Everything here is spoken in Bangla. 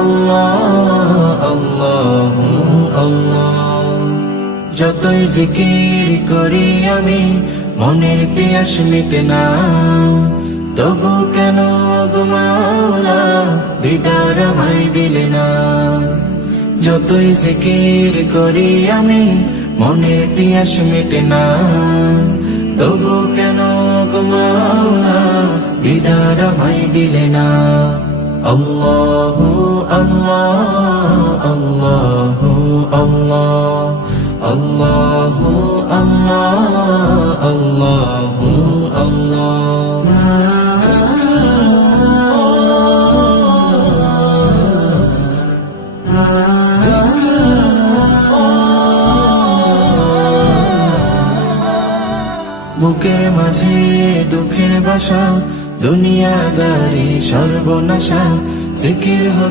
আল্লাহ আল্লাহ আল্লাহ। যতই জিকির করি আমি মনের তিয়াস মিটে না, তবু কেন গো মাওলা দিদার আমায় দিলে না। যতই জিকির করি আমি মনের তিয়াস মিটে না, তবু কেন গো মাওলা দিদার আমায় দিলে না। আল্লাহ আল্লাহ আল্লাহ আল্লাহ আল্লাহ আল্লাহ আল্লাহ আল্লাহ। বুকের মাঝে দুঃখের বাসা, দুনিয়াদারি সর্বনাশা, জিকির হতে